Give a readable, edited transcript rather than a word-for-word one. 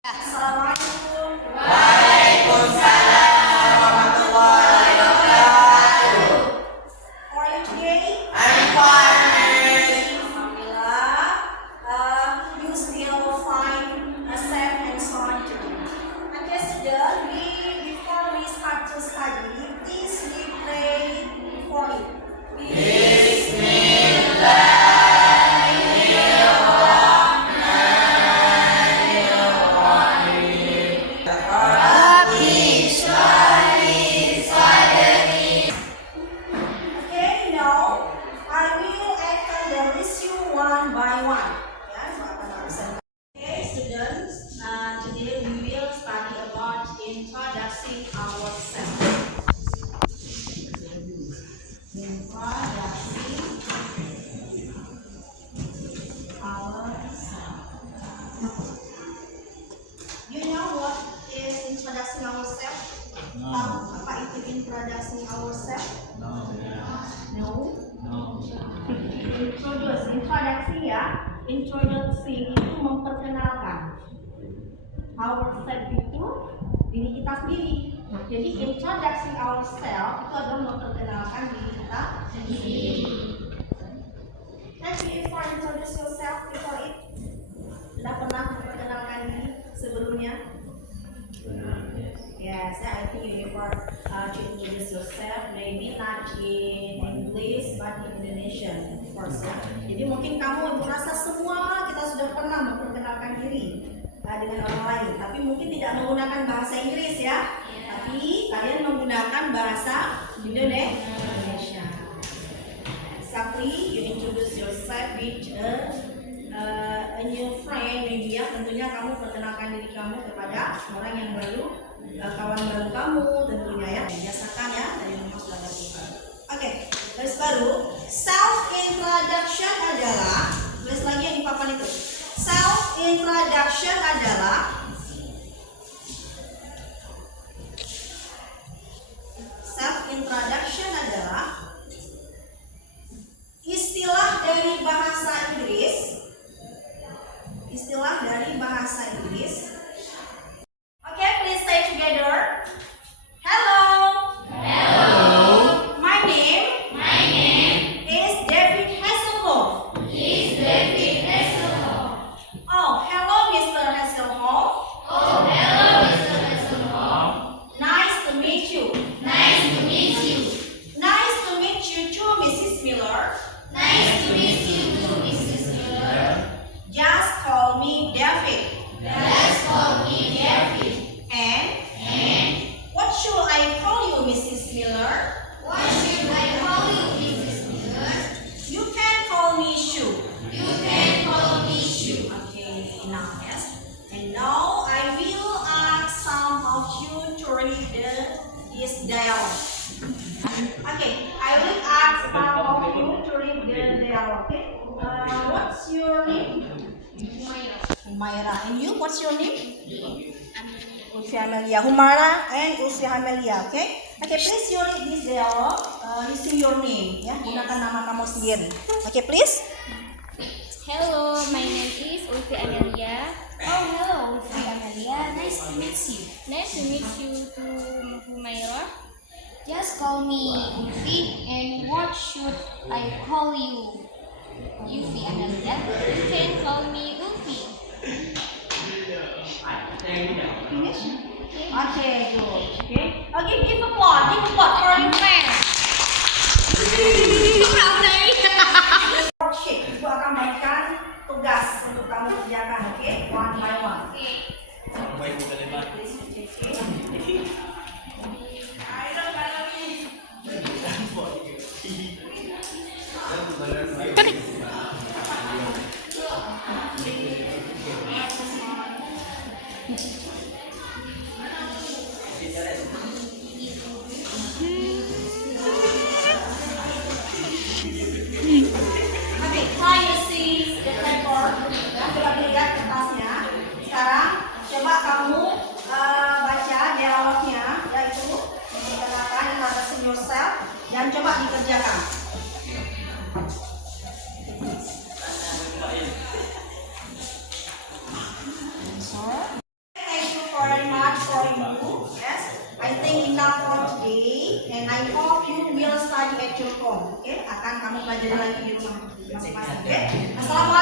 Assalamualaikum. Waalaikumsalam warahmatullahi wabarakatuh. How are you today? I'm fine. Alhamdulillah. You still find safe and sound today. Okay, student, before we start to study, please we pray for it. Okay, now I will ask the issue one by one. Yeah, so akan absen. Okay, students, today we will study about introducing ourselves. Introducing ourselves. You know what is introducing ourselves? Tahu apa itu introducing ourselves? No. Introduksi ya. Introducing itu memperkenalkan. Ourselves itu diri kita sendiri. Jadi introducing ourselves itu adalah memperkenalkan diri kita sendiri. Have you ever introduce yourself before it? Sudah pernah memperkenalkan diri sebelumnya? Yes, I think you never to introduce yourself, maybe not in English but in Indonesian first. Jadi mungkin kamu merasa semua kita sudah pernah memperkenalkan diri dengan orang lain, tapi mungkin tidak menggunakan bahasa Inggris ya, tapi kalian menggunakan bahasa Indonesia. Exactly, you introduce yourself with a new friend, maybe ya, tentunya kamu perkenalkan diri kamu kepada orang yang baru, kawan baru kamu tentunya ya. Biasakan ya, dari rumah sudah ada bukan. Oke, terus baru self introduction adalah, tulis lagi yang di papan itu. Self introduction adalah istilah dari bahasa Inggris. Okay, please say together. Hello. My name is David Hasselhoff. Oh, hello, Mr. Hasselhoff. Nice to meet you. Nice to meet you too, Mrs. Miller. Just call me David. And what should I call you, Mrs. Miller? You can call me Shu. Okay, now yes. And now I will ask some of you to read this dialogue. Okay, I will ask some of you to read the dialogue. Okay. What's your name? Humaira. And you? What's your name? Ulfi Amelia. Humara and Ulfi Amelia. Okay. Okay, please you read this dialogue using your name. Ya, gunakan nama kamu sendiri. Okay, please. Hello, my name is Ulfi Amelia. Oh, hello, Ulfi Amelia. Nice to meet you. Nice to meet you too, Humaira. Just call me Ulfi, and what should I call you, Ulfi Amelia? You can call me Ulfi. Finish? Okay, good. Okay. Okay, give applause for your friends. Worksheet, ibu akan berikan tugas untuk kamu kerjakan, oke? One by one. Oke, try you see the paper. Coba dilihat kertasnya. Sekarang coba kamu baca dialognya, yaitu menggunakan introducing yourself dan coba dikerjakan. Curcom. Oke, akan kamu pelajari lagi di rumah masing-masing. Oke. Assalamualaikum.